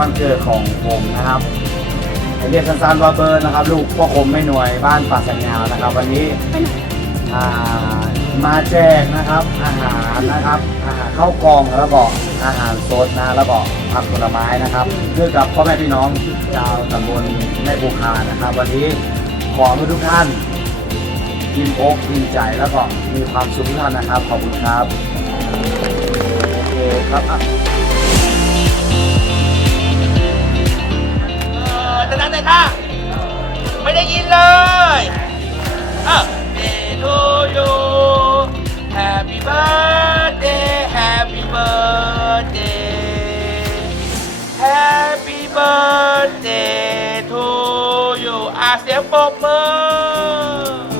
วันเกิดของผมนะครับเรียกสั้นๆว่าเบิร์ดนะครับ ลูกพ่อคมไม่หน่วยบ้านป่าสัญญานะครับ วันนี้อ่ามาแจกนะครับอาหารนะครับอาหารข้าวกล่องแล้วก็อาหารสดนะแล้วก็ผักผลไม้นะครับเพื่อกับพ่อแม่พี่น้องชาวตำบลแม่ปูคานะครับ วันนี้ขอให้ทุกท่านกินอกกินใจแล้วก็มีความสุขทุกท่านนะครับ ขอบคุณครับโอเคครับ อจะนั่งไหนค่ะ ไม่ได้ยินเลยอ่ะ Day to you Happy birthday Happy birthday Happy birthday to you อ่ะเสียงปรบมือ